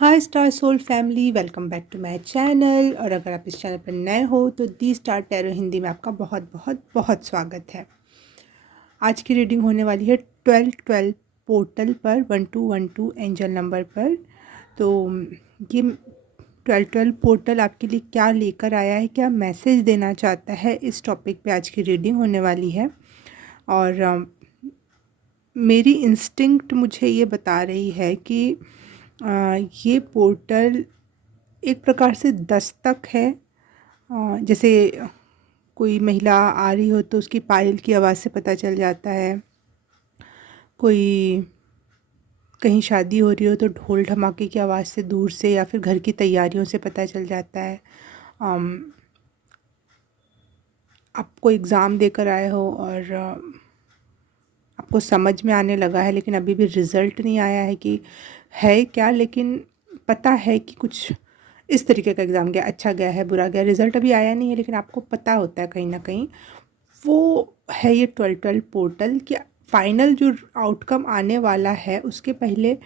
Hi star soul family, welcome back to my channel. और अगर आप इस चैनल पर नए हो तो दी स्टार टैरो हिंदी में आपका बहुत बहुत बहुत स्वागत है। आज की रीडिंग होने वाली है 12-12 पोर्टल पर, 1212 एंजल नंबर पर। तो ये 12-12 पोर्टल आपके लिए क्या लेकर आया है, क्या मैसेज देना चाहता है, इस टॉपिक पे आज की रीडिंग होने वाली है। और मेरी इंस्टिंक्ट मुझे ये बता रही है कि ये पोर्टल एक प्रकार से दस्तक है। जैसे कोई महिला आ रही हो तो उसकी पायल की आवाज़ से पता चल जाता है। कोई कहीं शादी हो रही हो तो ढोल धमाके की आवाज़ से दूर से, या फिर घर की तैयारियों से पता चल जाता है। आप कोई एग्ज़ाम देकर आए हो और आपको समझ में आने लगा है, लेकिन अभी भी रिज़ल्ट नहीं आया है कि है क्या, लेकिन पता है कि कुछ इस तरीके का एग्ज़ाम गया, अच्छा गया है, बुरा गया, रिज़ल्ट अभी आया नहीं है, लेकिन आपको पता होता है कहीं ना कहीं। वो है ये 12-12 पोर्टल कि फाइनल जो आउटकम आने वाला है उसके पहले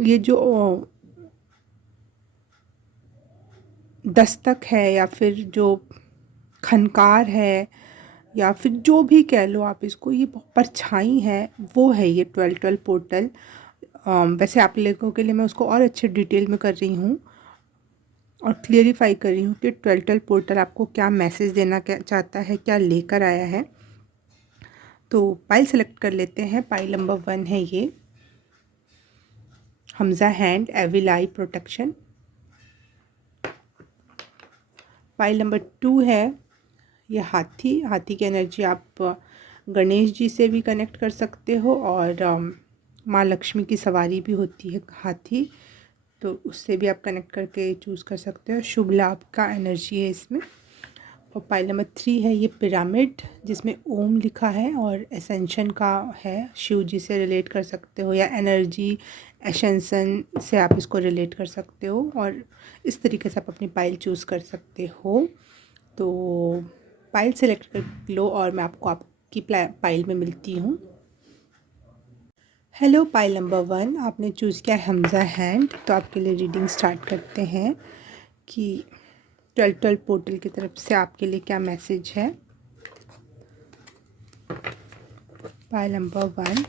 ये जो दस्तक है, या फिर जो खनकार है, या फिर जो भी कह लो आप इसको, ये परछाई है, वो है ये 12-12 पोर्टल। वैसे आप लोगों के लिए मैं उसको और अच्छे डिटेल में कर रही हूँ और क्लियरिफाई कर रही हूँ कि 12-12 पोर्टल आपको क्या मैसेज देना क्या चाहता है, क्या लेकर आया है। तो पाइल सेलेक्ट कर लेते हैं। पाइल नंबर 1 है ये, hamsa hand evil eye protection. पाइल नंबर 2 है ये हाथी। हाथी की एनर्जी आप गणेश जी से भी कनेक्ट कर सकते हो, और माँ लक्ष्मी की सवारी भी होती है हाथी, तो उससे भी आप कनेक्ट करके चूज़ कर सकते हो। शुभ लाभ का एनर्जी है इसमें। और पाइल नंबर 3 है ये पिरामिड, जिसमें ओम लिखा है और एसेंशन का है। शिव जी से रिलेट कर सकते हो, या एनर्जी एसेंशन से आप इसको रिलेट कर सकते हो, और इस तरीके से आप अपनी पाइल चूज़ कर सकते हो। तो पाइल सेलेक्ट कर लो और मैं आपको आपकी पाइल में मिलती हूँ। हेलो पाइल नंबर 1, आपने चूज़ किया हमजा हैंड। तो आपके लिए रीडिंग स्टार्ट करते हैं कि 12-12 पोर्टल की तरफ से आपके लिए क्या मैसेज है। Pile number 1,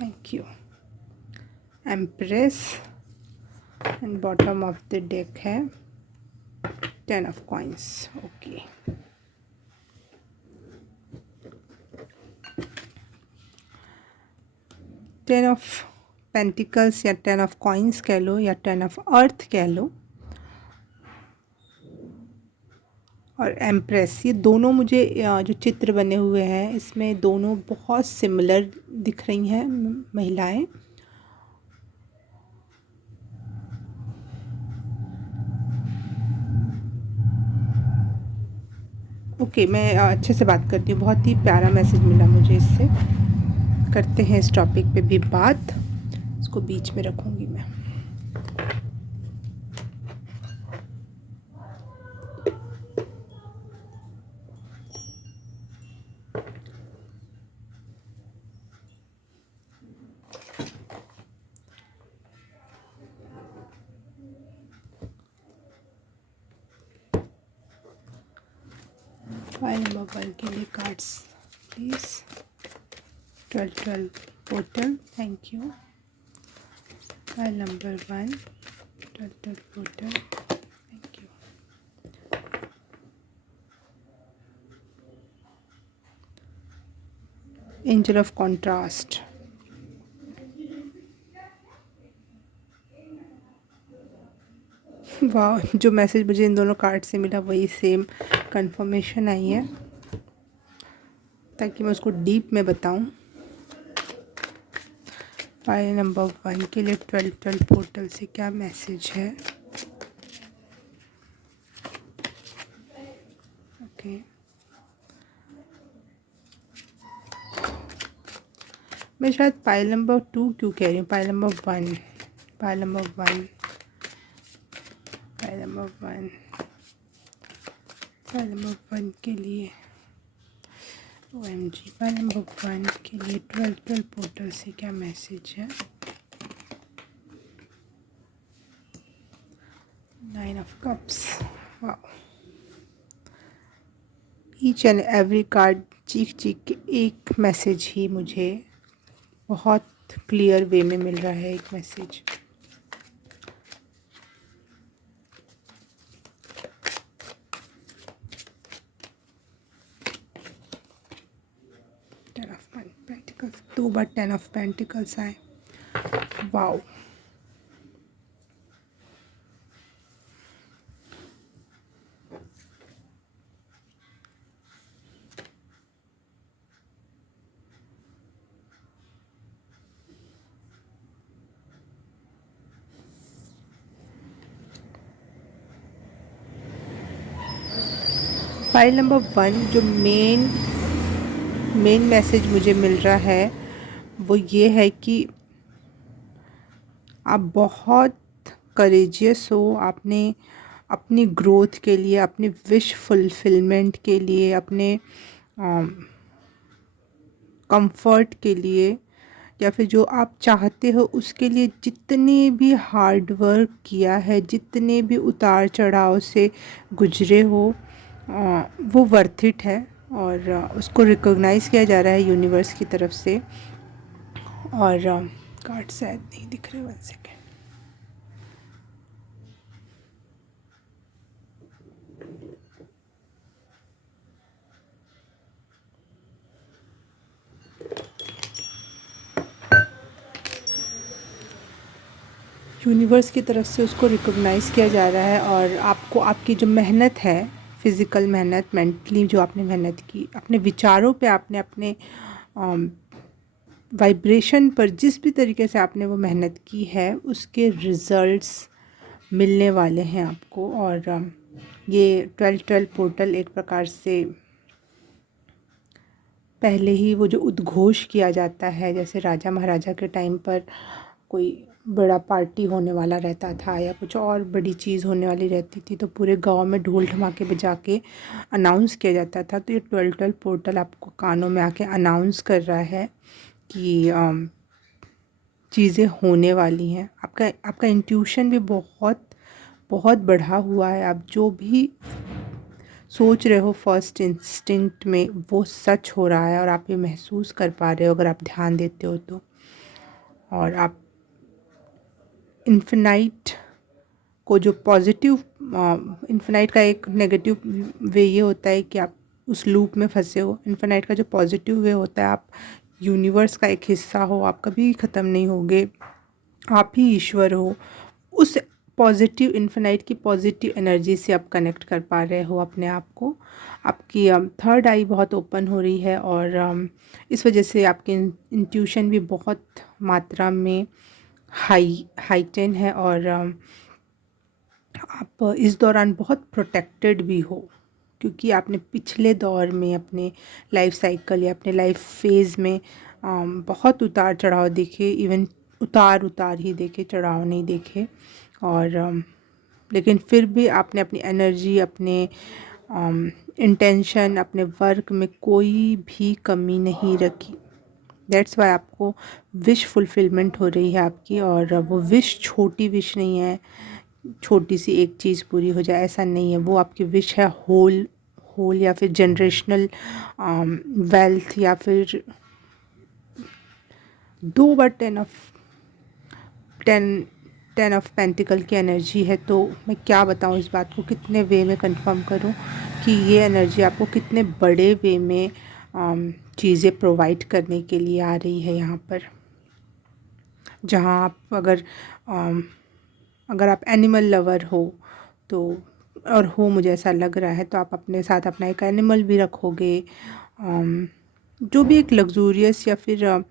thank you. Empress, and bottom of the deck है 10 of coins. Okay, ten of pentacles या 10 ऑफ कॉइंस कह लो, या 10 ऑफ अर्थ कह लो, और एम्प्रेस, ये दोनों मुझे जो चित्र बने हुए हैं इसमें दोनों बहुत सिमिलर दिख रही हैं महिलाएं। ओके, मैं अच्छे से बात करती हूँ। बहुत ही प्यारा मैसेज मिला मुझे इससे। करते हैं इस टॉपिक पे भी बात। इसको बीच में रखूँगी मैं। फाइल नंबर 1 के लिए cards please. 12-12 portal, thank you. File number 1, 12-12 portal, thank you. Angel of contrast, वाह, जो मैसेज मुझे इन दोनों कार्ड से मिला वही सेम कंफर्मेशन आई है, ताकि मैं उसको डीप में बताऊं। फाइल नंबर 1 के लिए 12-12 पोर्टल से क्या मैसेज है। ओके, मैं शायद पाइल नंबर 2 क्यों कह रही हूँ, pile number 1, pile number 1, pile number 1, pile number 1 के लिए। OMG, बार नंबर 1 के लिए 12 पोर्टल से क्या मैसेज है? 9 ऑफ कप्स। वाह, ईच एंड एवरी कार्ड चीख चीख के एक मैसेज ही मुझे बहुत क्लियर वे में मिल रहा है। एक message, ten of pentacles, 2 bar 10 of pentacles आए। वाओ, फाइल नंबर 1 जो मेन मैसेज मुझे मिल रहा है वो ये है कि आप बहुत करेजियस हो। आपने अपनी ग्रोथ के लिए, अपनी विश फुलफिलमेंट के लिए, अपने कंफर्ट के लिए, या फिर जो आप चाहते हो उसके लिए जितने भी हार्ड वर्क किया है, जितने भी उतार चढ़ाव से गुजरे हो, वो वर्थ इट है। और उसको रिकॉग्नाइज़ किया जा रहा है यूनिवर्स की तरफ से। और कार्ड शायद नहीं दिख रहे, 1 सेकेंड। यूनिवर्स की तरफ से उसको रिकॉग्नाइज़ किया जा रहा है। और आपको आपकी जो मेहनत है, फ़िज़िकल मेहनत, मेंटली जो आपने मेहनत की, अपने विचारों पे आपने, अपने वाइब्रेशन पर जिस भी तरीके से आपने वो मेहनत की है, उसके रिज़ल्ट्स मिलने वाले हैं आपको। और ये 12 पोर्टल एक प्रकार से पहले ही वो जो उद्घोष किया जाता है, जैसे राजा महाराजा के टाइम पर कोई बड़ा पार्टी होने वाला रहता था या कुछ और बड़ी चीज़ होने वाली रहती थी, तो पूरे गांव में ढोल ढमाके बजा के अनाउंस किया जाता था। तो ये 12 पोर्टल आपको कानों में आके अनाउंस कर रहा है कि चीज़ें होने वाली हैं। आपका इंट्यूशन भी बहुत बहुत बढ़ा हुआ है। आप जो भी सोच रहे हो फर्स्ट इंस्टिंक्ट में, वो सच हो रहा है और आप ये महसूस कर पा रहे हो अगर आप ध्यान देते हो तो। और आप इन्फिनाइट को जो पॉजिटिव, इन्फिनाइट का एक नेगेटिव वे ये होता है कि आप उस लूप में फंसे हो। इन्फिनाइट का जो पॉजिटिव वे होता है, आप यूनिवर्स का एक हिस्सा हो, आप कभी ख़त्म नहीं होगे, आप ही ईश्वर हो। उस पॉजिटिव इन्फिनाइट की पॉजिटिव एनर्जी से आप कनेक्ट कर पा रहे हो अपने आप को। आपकी थर्ड आई बहुत ओपन हो रही है और इस वजह से आपकी इंट्यूशन भी बहुत मात्रा में हाइटेन है। और आप इस दौरान बहुत प्रोटेक्टेड भी हो, क्योंकि आपने पिछले दौर में अपने लाइफ साइकिल या अपने लाइफ फेज़ में बहुत उतार चढ़ाव देखे। इवन उतार ही देखे, चढ़ाव नहीं देखे। और लेकिन फिर भी आपने अपनी एनर्जी, अपने इंटेंशन, अपने वर्क में कोई भी कमी नहीं रखी। दैट्स वाई आपको विश फुलफिलमेंट हो रही है आपकी। और वो विश छोटी विश नहीं है, छोटी सी एक चीज़ पूरी हो जाए ऐसा नहीं है। वो आपकी विश है होल या फिर जनरेशनल वेल्थ, या फिर 2 बार 10 ऑफ पेंटिकल की एनर्जी है। तो मैं क्या बताऊँ इस बात को, कितने वे में कंफर्म करूँ कि ये एनर्जी आपको कितने बड़े वे में चीज़ें प्रोवाइड करने के लिए आ रही है यहाँ पर। जहाँ आप अगर आप एनिमल लवर हो तो, और हो मुझे ऐसा लग रहा है, तो आप अपने साथ अपना एक एनिमल भी रखोगे। जो भी एक लग्जूरियस या फिर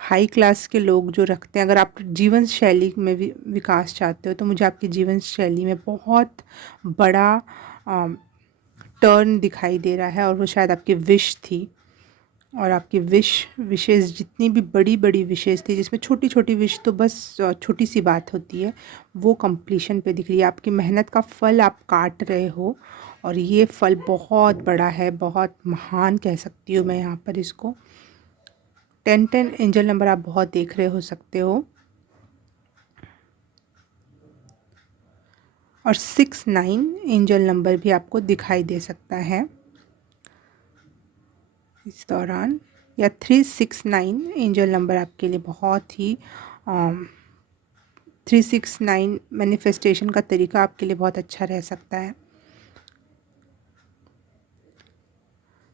हाई क्लास के लोग जो रखते हैं, अगर आप जीवन शैली में भी विकास चाहते हो तो मुझे आपकी जीवन शैली में बहुत बड़ा टर्न दिखाई दे रहा है। और वो शायद आपकी विश थी। और आपकी विशेज़ जितनी भी बड़ी बड़ी विशेज़ थी, जिसमें छोटी छोटी विश तो बस छोटी सी बात होती है, वो कंप्लीशन पे दिख रही है। आपकी मेहनत का फल आप काट रहे हो और ये फल बहुत बड़ा है, बहुत महान कह सकती हूँ मैं यहाँ पर इसको। 10 एंजल नंबर आप बहुत देख रहे हो सकते हो, और 6-9 एंजल नंबर भी आपको दिखाई दे सकता है इस दौरान, या 369 एंजल नंबर आपके लिए बहुत ही 369 मैनिफेस्टेशन का तरीका आपके लिए बहुत अच्छा रह सकता है।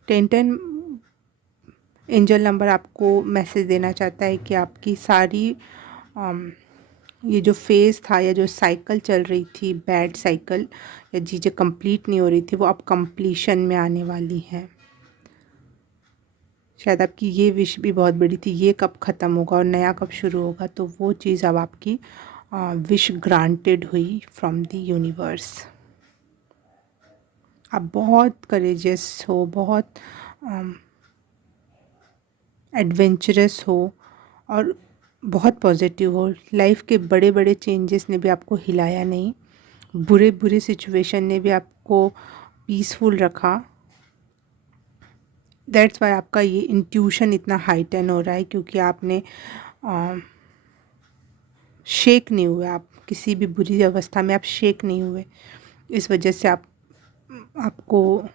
10 एंजल नंबर आपको मैसेज देना चाहता है कि आपकी सारी ये जो फेज़ था या जो साइकिल चल रही थी, बैड साइकिल या चीज़ें कंप्लीट नहीं हो रही थी, वो अब कंप्लीशन में आने वाली हैं। शायद आपकी ये विश भी बहुत बड़ी थी, ये कब ख़त्म होगा और नया कब शुरू होगा, तो वो चीज़ अब आपकी विश ग्रांटेड हुई फ्रॉम द यूनिवर्स। आप बहुत करेजियस हो, बहुत एडवेंचरस हो और बहुत पॉजिटिव हो। लाइफ के बड़े बड़े चेंजेस ने भी आपको हिलाया नहीं, बुरे बुरे सिचुएशन ने भी आपको पीसफुल रखा। दैट्स वाई आपका ये इंट्यूशन इतना हाइटन हो रहा है, क्योंकि आपने शेक नहीं हुए, आप किसी भी बुरी अवस्था में आप शेक नहीं हुए। इस वजह से आपको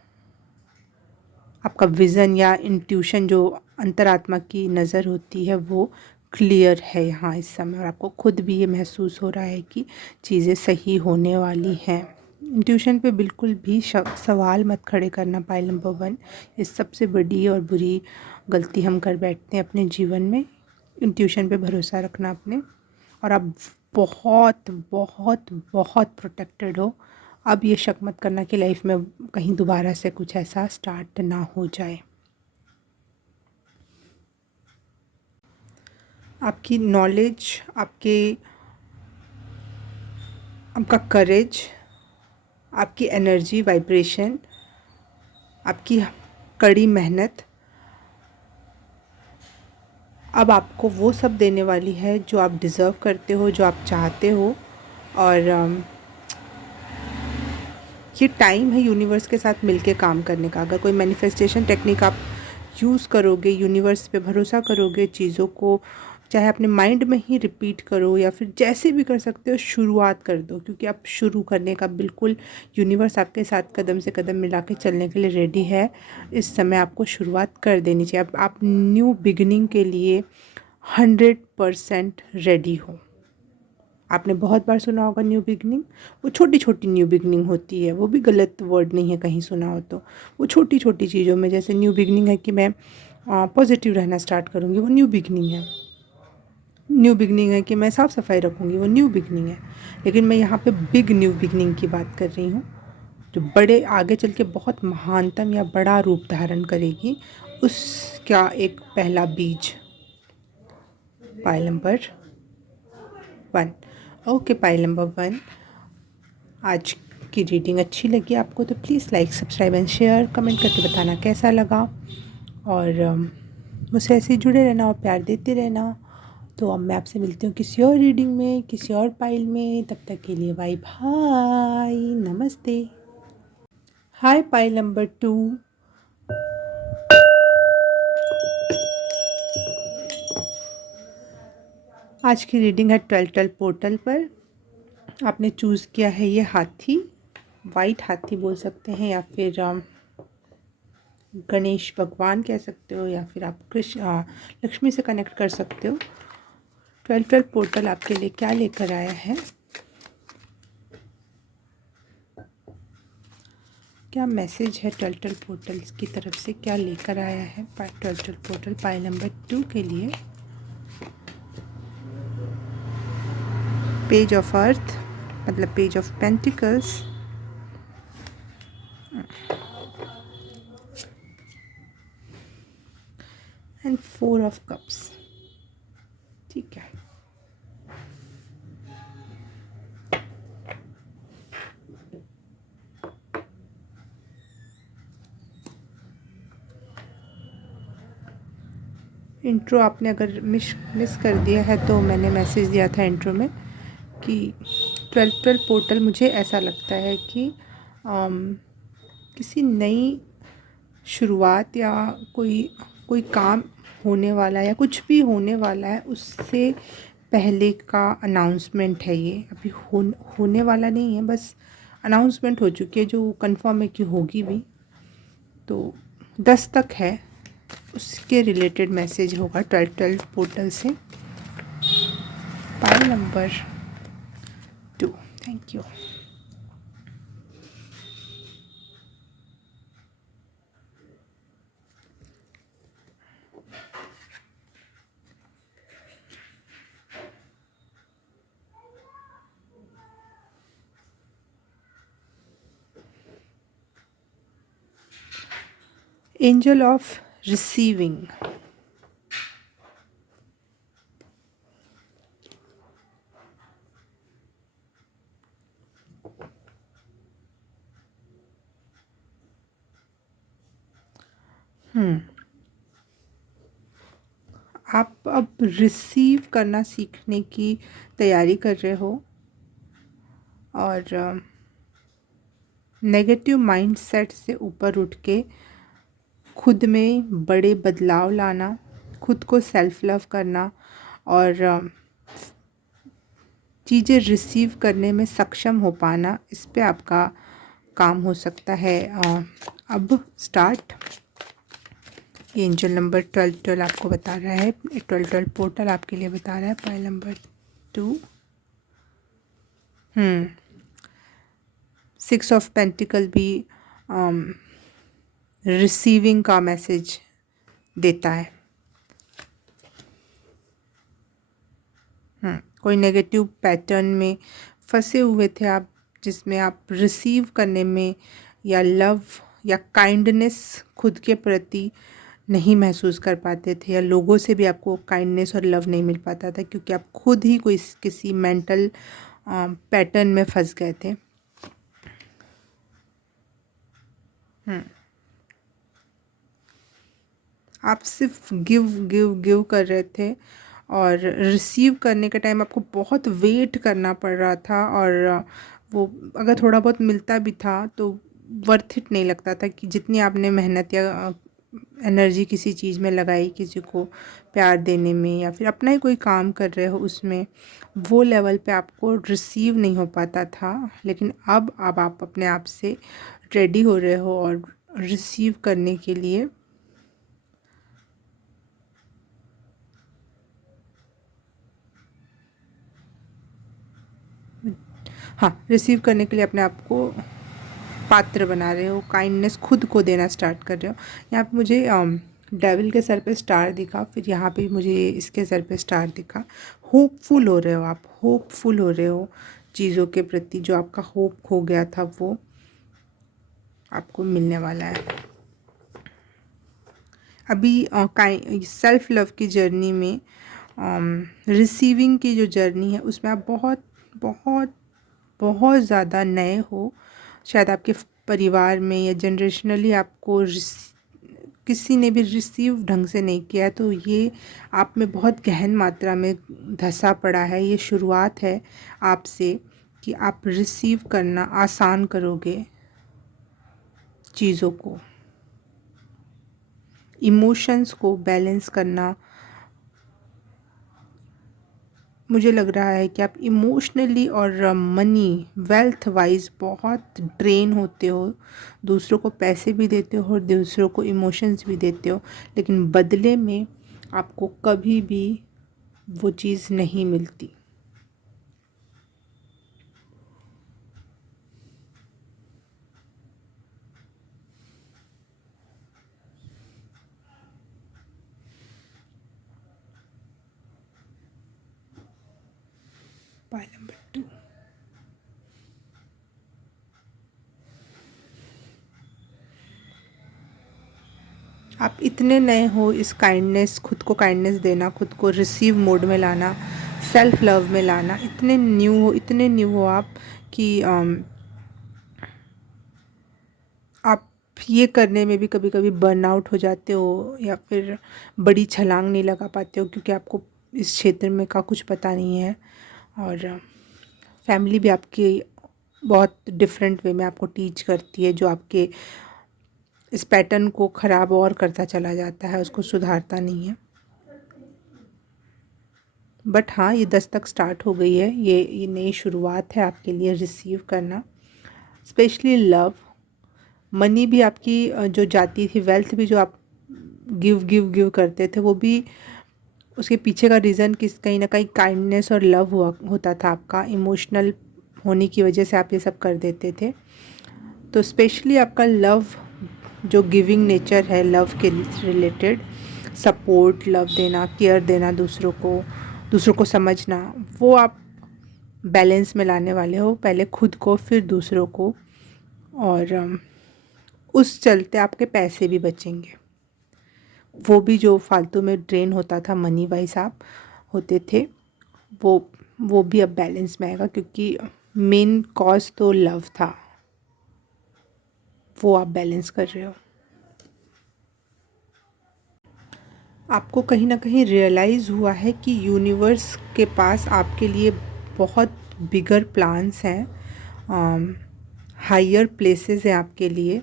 आपका विज़न या इंट्यूशन जो अंतरात्मा की नज़र होती है वो क्लियर है यहाँ इस समय, और आपको खुद भी ये महसूस हो रहा है कि चीज़ें सही होने वाली हैं। इंट्यूशन पे बिल्कुल भी सवाल मत खड़े करना। पाइल नंबर 1, ये सबसे बड़ी और बुरी गलती हम कर बैठते हैं अपने जीवन में। इंट्यूशन पे भरोसा रखना अपने, और आप बहुत बहुत बहुत प्रोटेक्टेड हो। अब ये शक मत करना कि लाइफ में कहीं दोबारा से कुछ ऐसा स्टार्ट ना हो जाए। आपकी नॉलेज, आपका करेज, आपकी एनर्जी वाइब्रेशन, आपकी कड़ी मेहनत अब आपको वो सब देने वाली है जो आप डिज़र्व करते हो, जो आप चाहते हो। और ये टाइम है यूनिवर्स के साथ मिलके काम करने का। अगर कोई मैनिफेस्टेशन टेक्निक आप यूज़ करोगे, यूनिवर्स पे भरोसा करोगे, चीज़ों को चाहे अपने माइंड में ही रिपीट करो या फिर जैसे भी कर सकते हो, शुरुआत कर दो, क्योंकि आप शुरू करने का बिल्कुल यूनिवर्स आपके साथ कदम से कदम मिला के चलने के लिए रेडी है। इस समय आपको शुरुआत कर देनी चाहिए। आप न्यू बिगिनिंग के लिए 100% रेडी हो। आपने बहुत बार सुना होगा न्यू बिगनिंग, वो छोटी छोटी न्यू बिगनिंग होती है, वो भी गलत वर्ड नहीं है कहीं सुना हो तो। वो छोटी छोटी चीज़ों में, जैसे न्यू बिगनिंग है कि मैं पॉजिटिव रहना स्टार्ट करूँगी, वो न्यू बिगनिंग है। न्यू बिगनिंग है कि मैं साफ़ सफाई रखूँगी, वो न्यू बिगनिंग है। लेकिन मैं यहाँ पे बिग न्यू बिगनिंग की बात कर रही हूँ, जो बड़े आगे चल के बहुत महानतम या बड़ा रूप धारण करेगी, उसका एक पहला बीज। Pile number 1। Okay, pile number 1, आज की रीडिंग अच्छी लगी आपको तो please like, subscribe and share, comment करके बताना कैसा लगा। और मुझसे ऐसे ही जुड़े रहना और प्यार देते रहना। तो अब मैं आपसे मिलती हूँ किसी और रीडिंग में, किसी और पाइल में। तब तक के लिए बाय बाय, नमस्ते। हाय पाइल नंबर 2। आज की रीडिंग है 12 पोर्टल पर। आपने चूज़ किया है ये हाथी, वाइट हाथी बोल सकते हैं, या फिर गणेश भगवान कह सकते हो, या फिर आप लक्ष्मी से कनेक्ट कर सकते हो। 12 पोर्टल आपके लिए क्या लेकर आया है, क्या मैसेज है 12 पोर्टल्स की तरफ से, क्या लेकर आया है 12 पोर्टल पाइल नंबर 2 के लिए। पेज ऑफ अर्थ मतलब page of pentacles, and 4 of cups. ठीक है, इंट्रो आपने अगर मिस कर दिया है तो मैंने मैसेज दिया था इंट्रो में कि 12 पोर्टल मुझे ऐसा लगता है कि किसी नई शुरुआत या कोई कोई काम होने वाला है या कुछ भी होने वाला है, उससे पहले का अनाउंसमेंट है ये। अभी होने वाला नहीं है, बस अनाउंसमेंट हो चुकी है जो कंफर्म है कि होगी भी। तो 10 तक है, उसके रिलेटेड मैसेज होगा 12 पोर्टल से। Pile number 2। Thank you. Angel of receiving. आप अब रिसीव करना सीखने की तैयारी कर रहे हो और नेगेटिव माइंडसेट से ऊपर उठ के खुद में बड़े बदलाव लाना, खुद को सेल्फ लव करना और चीज़ें रिसीव करने में सक्षम हो पाना, इस पे आपका काम हो सकता है। अब स्टार्ट। एंजल नंबर 12 आपको बता रहा है, 12 पोर्टल आपके लिए बता रहा है। Pile number 2। 6 ऑफ पेंटिकल भी रिसीविंग का मैसेज देता है। कोई नेगेटिव पैटर्न में फंसे हुए थे आप, जिसमें आप रिसीव करने में या लव या काइंडनेस खुद के प्रति नहीं महसूस कर पाते थे, या लोगों से भी आपको काइंडनेस और लव नहीं मिल पाता था क्योंकि आप खुद ही कोई किसी मेंटल पैटर्न में फंस गए थे। आप सिर्फ गिव गिव गिव कर रहे थे और रिसीव करने के टाइम आपको बहुत वेट करना पड़ रहा था, और वो अगर थोड़ा बहुत मिलता भी था तो वर्थ इट नहीं लगता था कि जितनी आपने मेहनत या एनर्जी किसी चीज़ में लगाई, किसी को प्यार देने में या फिर अपना ही कोई काम कर रहे हो उसमें, वो लेवल पे आपको रिसीव नहीं हो पाता था। लेकिन अब आप अपने आप से रेडी हो रहे हो और रिसीव करने के लिए रिसीव करने के लिए अपने आप को पात्र बना रहे हो, काइंडनेस खुद को देना स्टार्ट कर रहे हो। यहाँ पे मुझे डेविल के सर पे स्टार दिखा, फिर यहाँ पे मुझे इसके सर पे स्टार दिखा। होपफुल हो रहे हो आप, होपफुल हो रहे हो चीज़ों के प्रति। जो आपका होप खो गया था वो आपको मिलने वाला है। अभी सेल्फ लव की जर्नी में रिसीविंग की जो जर्नी है उसमें आप बहुत बहुत बहुत ज़्यादा नए हो। शायद आपके परिवार में या जनरेशनली आपको किसी ने भी रिसीव ढंग से नहीं किया, तो ये आप में बहुत गहन मात्रा में धंसा पड़ा है। ये शुरुआत है आपसे कि आप रिसीव करना आसान करोगे चीज़ों को, इमोशंस को बैलेंस करना। मुझे लग रहा है कि आप इमोशनली और मनी वेल्थ वाइज बहुत ड्रेन होते हो, दूसरों को पैसे भी देते हो और दूसरों को इमोशंस भी देते हो, लेकिन बदले में आपको कभी भी वो चीज़ नहीं मिलती। Pile number 2। आप इतने नए हो इस काइंडनेस, खुद को काइंडनेस देना, खुद को रिसीव मोड में लाना, सेल्फ लव में लाना, इतने न्यू हो आप कि आप ये करने में भी कभी कभी बर्नआउट हो जाते हो या फिर बड़ी छलांग नहीं लगा पाते हो क्योंकि आपको इस क्षेत्र में का कुछ पता नहीं है, और फैमिली भी आपकी बहुत डिफरेंट वे में आपको टीच करती है, जो आपके इस पैटर्न को ख़राब और करता चला जाता है, उसको सुधारता नहीं है। बट हाँ, ये 10 तक स्टार्ट हो गई है, ये नई शुरुआत है आपके लिए रिसीव करना। स्पेशली लव, मनी भी आपकी जो जाती थी, वेल्थ भी जो आप गिव गिव गिव करते थे, वो भी उसके पीछे का रीज़न कहीं ना कहीं काइंडनेस और लव हुआ होता था आपका। इमोशनल होने की वजह से आप ये सब कर देते थे। तो स्पेशली आपका लव, जो गिविंग नेचर है, लव के रिलेटेड सपोर्ट, लव देना, केयर देना, दूसरों को समझना, वो आप बैलेंस में लाने वाले हो, पहले खुद को फिर दूसरों को। और उस चलते आपके पैसे भी बचेंगे। वो भी जो फालतू में ड्रेन होता था मनी वाइज आप होते थे, वो वो भी अब बैलेंस में आएगा, क्योंकि मेन कॉज तो लव था, वो आप बैलेंस कर रहे हो। आपको कहीं ना कहीं रियलाइज़ हुआ है कि यूनिवर्स के पास आपके लिए बहुत बिगर प्लान्स हैं, हायर प्लेसेस हैं आपके लिए।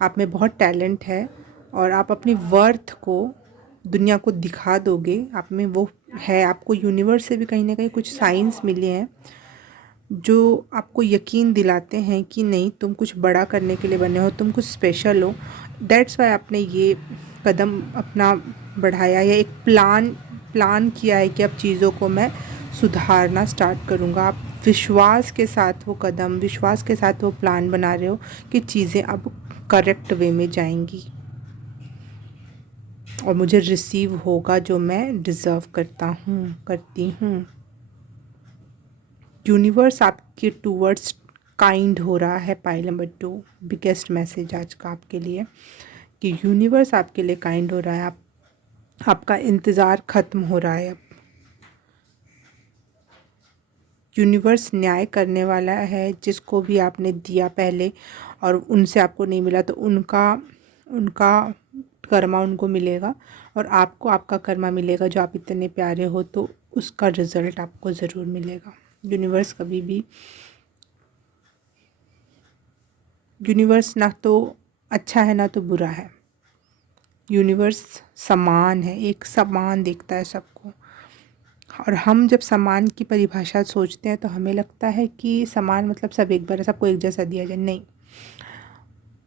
आप में बहुत टैलेंट है और आप अपनी वर्थ को दुनिया को दिखा दोगे, आप में वो है। आपको यूनिवर्स से भी कहीं ना कहीं कुछ साइंस मिले हैं जो आपको यकीन दिलाते हैं कि नहीं, तुम कुछ बड़ा करने के लिए बने हो, तुम कुछ स्पेशल हो। दैट्स वाई आपने ये कदम अपना बढ़ाया, या एक प्लान किया है कि अब चीज़ों को मैं सुधारना स्टार्ट करूँगा। आप विश्वास के साथ वो कदम, विश्वास के साथ वो प्लान बना रहे हो कि चीज़ें अब करेक्ट वे में जाएंगी और मुझे रिसीव होगा जो मैं डिज़र्व करती हूँ। यूनिवर्स आपके टूवर्ड्स काइंड हो रहा है। पाइल नंबर 2, बिगेस्ट मैसेज आज का आपके लिए, कि यूनिवर्स आपके लिए काइंड हो रहा है। आपका इंतज़ार ख़त्म हो रहा है अब। यूनिवर्स न्याय करने वाला है। जिसको भी आपने दिया पहले और उनसे आपको नहीं मिला, तो उनका कर्मा उनको मिलेगा और आपको आपका कर्मा मिलेगा। जो आप इतने प्यारे हो, तो उसका रिज़ल्ट आपको ज़रूर मिलेगा। यूनिवर्स कभी भी, यूनिवर्स ना तो अच्छा है ना तो बुरा है। यूनिवर्स समान है, एक समान देखता है सबको। और हम जब समान की परिभाषा सोचते हैं तो हमें लगता है कि समान मतलब सब एक बार सबको एक जैसा दिया जाए। नहीं,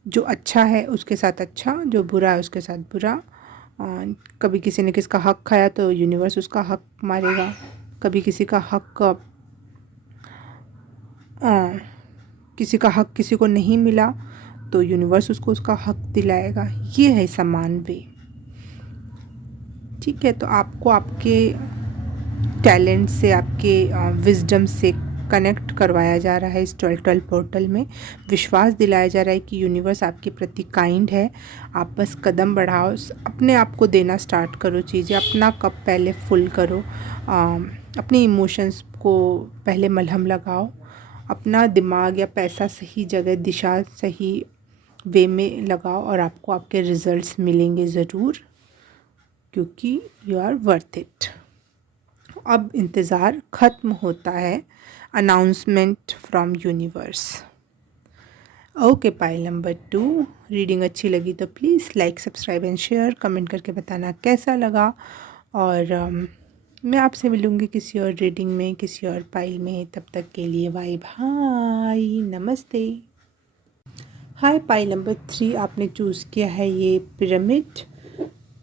जो अच्छा है उसके साथ अच्छा, जो बुरा है उसके साथ बुरा। कभी किसी ने किसका हक खाया तो यूनिवर्स उसका हक मारेगा। कभी किसी का हक किसी को नहीं मिला तो यूनिवर्स उसको उसका हक दिलाएगा। ये है समान वे। ठीक है, तो आपको आपके टैलेंट से, आपके विजडम से कनेक्ट करवाया जा रहा है इस 12 पोर्टल में। विश्वास दिलाया जा रहा है कि यूनिवर्स आपके प्रति काइंड है। आप बस कदम बढ़ाओ, अपने आप को देना स्टार्ट करो चीज़ें। अपना कप पहले फुल करो, अपने इमोशंस को पहले मलहम लगाओ, अपना दिमाग या पैसा सही जगह, दिशा सही वे में लगाओ और आपको आपके रिज़ल्ट्स मिलेंगे ज़रूर, क्योंकि यू आर वर्थ इट। अब इंतज़ार ख़त्म होता है announcement from universe. Okay, pile number 2, reading अच्छी लगी तो please like, subscribe and share. Comment करके बताना कैसा लगा। और मैं आपसे मिलूँगी किसी और रीडिंग में, किसी और पाइल में। तब तक के लिए बाय बाय, नमस्ते। हाय, पाइल नंबर 3 आपने चूज़ किया है ये पिरामिड।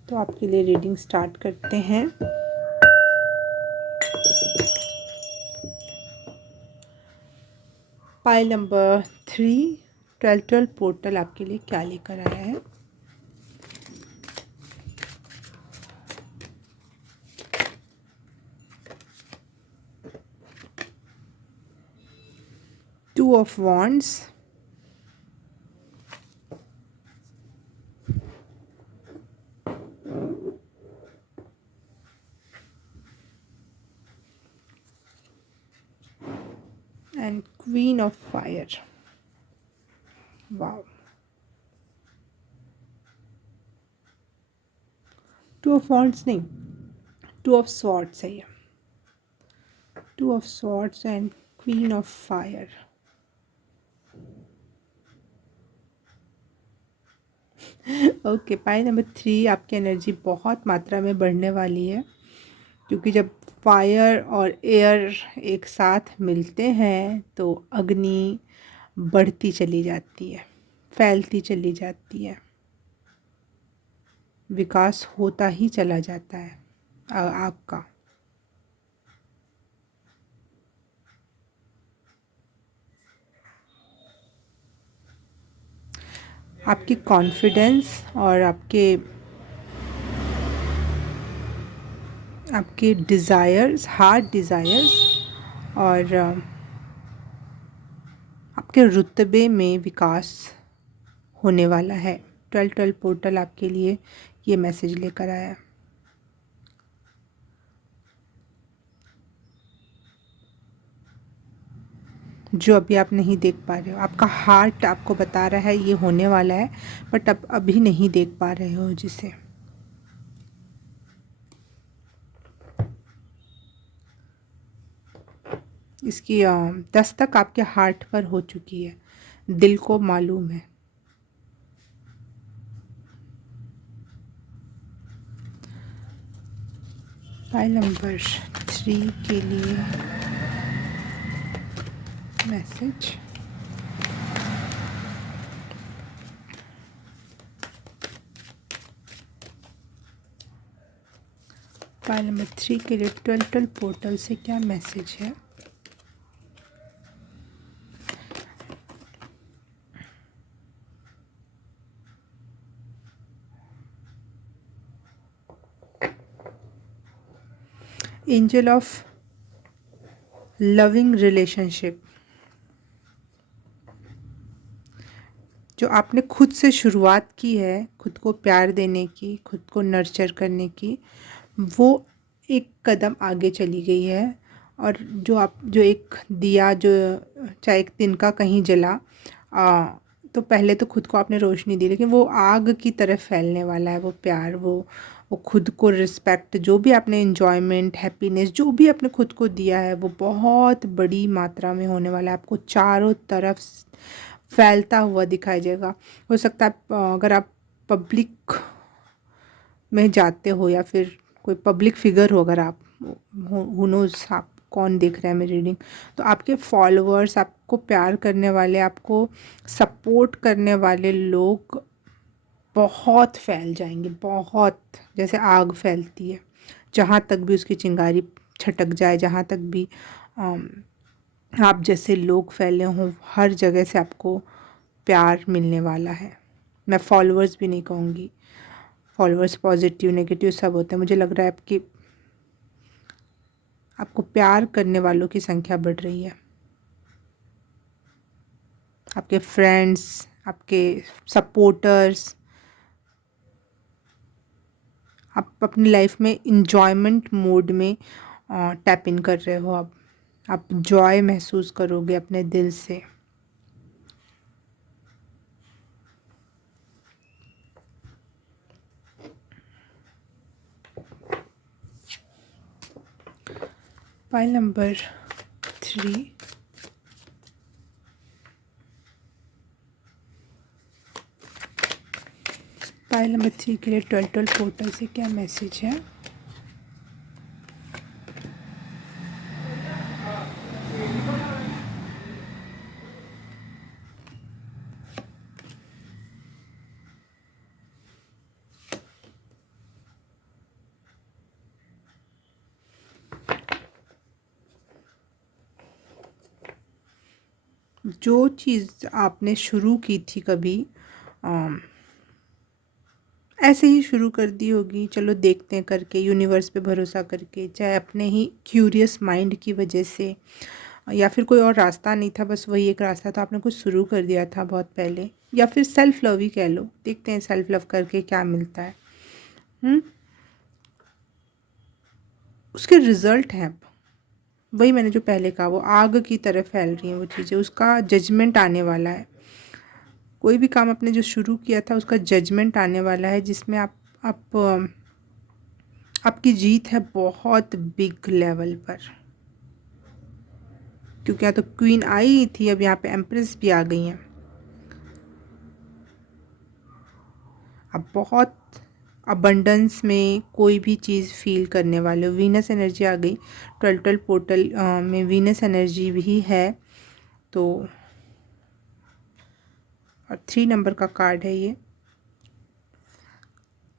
तो आपके लिए रीडिंग स्टार्ट करते हैं। पाइल नंबर 3, 12 पोर्टल आपके लिए क्या लेकर आया है। Two of Wands, and Queen of Fire. Wow. Two of Wands नहीं, Two of Swords है ये। Two of Swords and Queen of Fire. Okay, pi number 3, आपकी एनर्जी बहुत मात्रा में बढ़ने वाली है, क्योंकि जब फायर और एयर एक साथ मिलते हैं तो अग्नि बढ़ती चली जाती है, फैलती चली जाती है, विकास होता ही चला जाता है आग का। आपकी कॉन्फिडेंस और आपके डिज़ायर्स, हार्ट डिज़ायर्स और आपके रुतबे में विकास होने वाला है। 12-12 पोर्टल आपके लिए ये मैसेज लेकर आया। जो अभी आप नहीं देख पा रहे हो, आपका हार्ट आपको बता रहा है ये होने वाला है, बट आप अभी नहीं देख पा रहे हो जिसे। इसकी दस्तक आपके हार्ट पर हो चुकी है, दिल को मालूम है। फाइल नंबर 3 के लिए मैसेज। फाइल नंबर 3 के लिए 12-12 पोर्टल से क्या मैसेज है? Angel of loving relationship. जो आपने खुद से शुरुआत की है, खुद को प्यार देने की, खुद को नर्चर करने की, वो एक कदम आगे चली गई है। और जो एक दिया जो चाहे एक दिन का कहीं जला, तो पहले तो खुद को आपने रोशनी दी, लेकिन वो आग की तरह फैलने वाला है। वो प्यार, वो खुद को रिस्पेक्ट, जो भी आपने एन्जॉयमेंट, हैप्पीनेस, जो भी आपने खुद को दिया है, वो बहुत बड़ी मात्रा में होने वाला है। आपको चारों तरफ फैलता हुआ दिखाई देगा। हो सकता है अगर आप पब्लिक में जाते हो या फिर कोई पब्लिक फिगर हो, अगर आप हु नोज़ आप कौन देख रहा है मेरी रीडिंग, तो आपके फॉलोअर्स, आपको प्यार करने वाले, आपको सपोर्ट करने वाले लोग बहुत फैल जाएंगे, बहुत, जैसे आग फैलती है। जहाँ तक भी उसकी चिंगारी छटक जाए, जहाँ तक भी आप जैसे लोग फैले हों, हर जगह से आपको प्यार मिलने वाला है। मैं फॉलोअर्स भी नहीं कहूँगी, फॉलोअर्स पॉजिटिव नेगेटिव सब होते हैं। मुझे लग रहा है आपको प्यार करने वालों की संख्या बढ़ रही है। आपके फ्रेंड्स, आपके सपोर्टर्स, आप अपनी लाइफ में इंजॉयमेंट मोड में टैप इन कर रहे हो। अब आप जॉय महसूस करोगे अपने दिल से। फाइल नंबर 3, फाइल नंबर 3 के लिए 12-12 पोर्टल से क्या मैसेज है? जो चीज़ आपने शुरू की थी कभी, ऐसे ही शुरू कर दी होगी, चलो देखते हैं करके, यूनिवर्स पे भरोसा करके, चाहे अपने ही क्यूरियस माइंड की वजह से, या फिर कोई और रास्ता नहीं था, बस वही एक रास्ता था, आपने कुछ शुरू कर दिया था बहुत पहले, या फिर सेल्फ लव ही कह लो। देखते हैं सेल्फ लव करके क्या मिलता है। उसके रिजल्ट हैं अब, वही मैंने जो पहले कहा, वो आग की तरह फैल रही हैं वो चीज़ें, उसका जजमेंट आने वाला है। कोई भी काम आपने जो शुरू किया था उसका जजमेंट आने वाला है, जिसमें आप आपकी जीत है बहुत बिग लेवल पर। क्योंकि यहाँ तो क्वीन आई थी, अब यहाँ पे एम्प्रेस भी आ गई हैं। आप बहुत अबंडेंस में कोई भी चीज़ फील करने वाले हो। वीनस एनर्जी आ गई, 12 पोर्टल में वीनस एनर्जी भी है। तो और 3 नंबर का कार्ड है ये।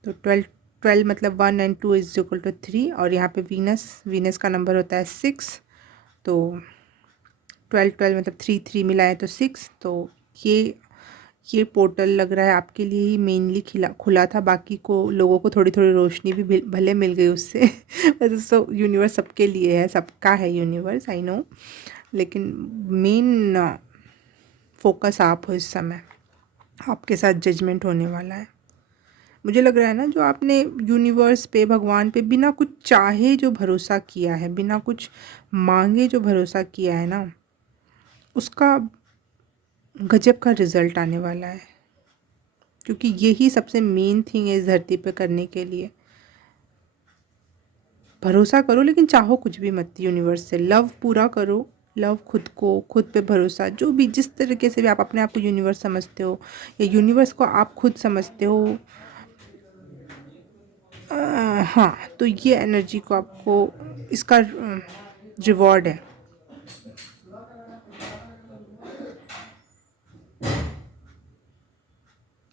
तो 12 मतलब 1 एंड 2 इज इक्वल टू 3, और यहाँ पे वीनस का नंबर होता है 6। तो 12 मतलब 3 मिलाएं तो 6। तो ये पोर्टल लग रहा है आपके लिए ही मेनली खुला था। बाकी को लोगों को थोड़ी थोड़ी रोशनी भी भले मिल गई उससे। वैसे तो यूनिवर्स सबके लिए है, सबका है यूनिवर्स, आई नो, लेकिन मेन फोकस आप हो इस समय। आपके साथ जजमेंट होने वाला है, मुझे लग रहा है ना। जो आपने यूनिवर्स पे, भगवान पे बिना कुछ चाहे जो भरोसा किया है, बिना कुछ मांगे जो भरोसा किया है ना, उसका गजब का रिजल्ट आने वाला है। क्योंकि यही सबसे मेन थिंग है इस धरती पे करने के लिए। भरोसा करो, लेकिन चाहो कुछ भी मत यूनिवर्स से। लव पूरा करो, लव खुद को, खुद पे भरोसा, जो भी जिस तरीके से भी आप अपने आप को यूनिवर्स समझते हो या यूनिवर्स को आप खुद समझते हो, हाँ, तो ये एनर्जी को आपको इसका रिवॉर्ड है।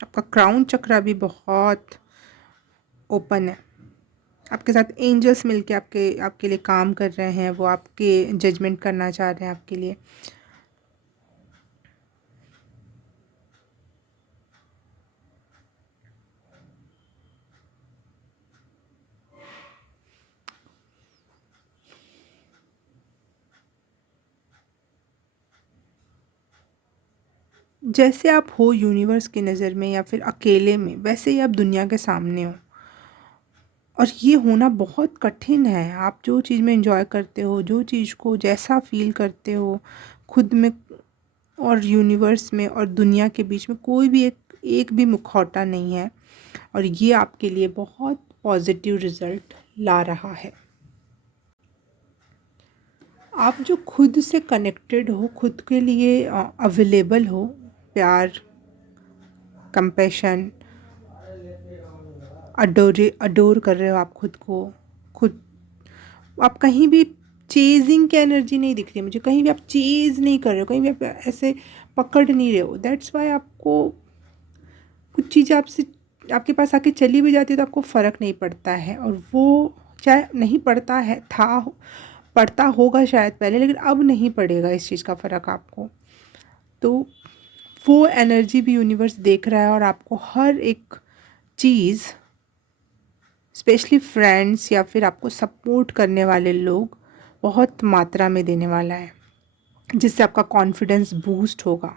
आपका क्राउन चक्रा भी बहुत ओपन है। आपके साथ एंजल्स मिलके आपके लिए काम कर रहे हैं, वो आपके जजमेंट करना चाह रहे हैं आपके लिए। जैसे आप हो यूनिवर्स की नज़र में या फिर अकेले में, वैसे ही आप दुनिया के सामने हो। और ये होना बहुत कठिन है। आप जो चीज़ में एंजॉय करते हो, जो चीज़ को जैसा फील करते हो खुद में और यूनिवर्स में और दुनिया के बीच में, कोई भी एक भी मुखौटा नहीं है। और ये आपके लिए बहुत पॉजिटिव रिज़ल्ट ला रहा है। आप जो खुद से कनेक्टेड हो, खुद के लिए अवेलेबल हो, प्यार, कंपैशन, अडोर कर रहे हो आप खुद को। खुद आप कहीं भी चेजिंग की एनर्जी नहीं दिख रही मुझे, कहीं भी आप चेज़ नहीं कर रहे हो, कहीं भी आप ऐसे पकड़ नहीं रहे हो। दैट्स वाई आपको कुछ चीज़ें आपसे आपके पास आके चली भी जाती है तो आपको फ़र्क नहीं पड़ता है। और वो चाहे नहीं पड़ता है, पड़ता होगा शायद पहले, लेकिन अब नहीं पड़ेगा इस चीज़ का फ़र्क आपको। तो वो एनर्जी भी यूनिवर्स देख रहा है, और आपको हर एक चीज़, स्पेशली फ्रेंड्स या फिर आपको सपोर्ट करने वाले लोग, बहुत मात्रा में देने वाला है, जिससे आपका कॉन्फिडेंस बूस्ट होगा,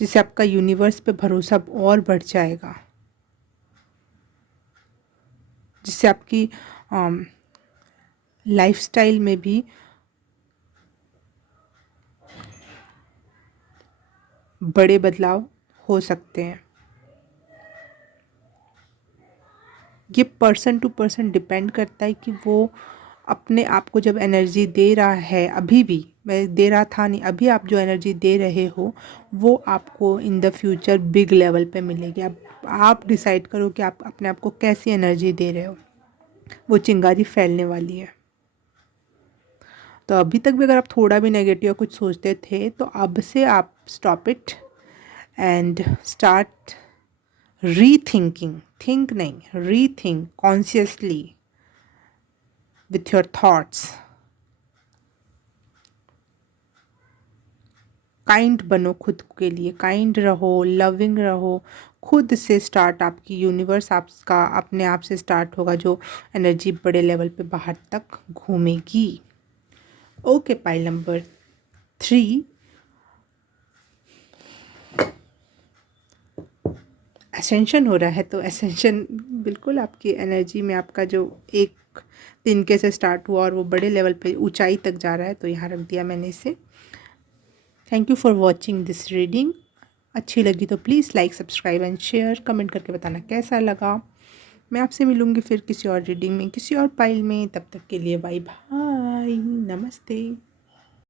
जिससे आपका यूनिवर्स पे भरोसा और बढ़ जाएगा, जिससे आपकी लाइफस्टाइल में भी बड़े बदलाव हो सकते हैं। ये पर्सन टू पर्सन डिपेंड करता है कि वो अपने आप को जब एनर्जी दे रहा है, अभी भी, मैं दे रहा था नहीं, अभी आप जो एनर्जी दे रहे हो वो आपको in the future big level पे मिलेगी। आप डिसाइड करो कि आप अपने आप को कैसी एनर्जी दे रहे हो। वो चिंगारी फैलने वाली है। तो अभी तक भी अगर आप थोड़ा भी नेगेटिव कुछ सोचते थे, तो अब से आप stop it and start rethinking. Think नहीं, rethink consciously with your thoughts. Kind बनो खुद के लिए, काइंड रहो, लविंग रहो। खुद से स्टार्ट आपकी यूनिवर्स आपका अपने आप से स्टार्ट होगा, जो एनर्जी बड़े लेवल पे बाहर तक घूमेगी। ओके, पाइल नंबर 3, एसेंशन हो रहा है। तो एसेंशन बिल्कुल आपकी एनर्जी में, आपका जो एक तिनके से स्टार्ट हुआ और वो बड़े लेवल पे ऊंचाई तक जा रहा है, तो यहाँ रख दिया मैंने इसे। Thank you for watching this reading. अच्छी लगी तो please like, subscribe and share. Comment करके बताना कैसा लगा। मैं आपसे मिलूँगी फिर किसी और रीडिंग में, किसी और पाइल में। तब तक के लिए बाय बाय, नमस्ते।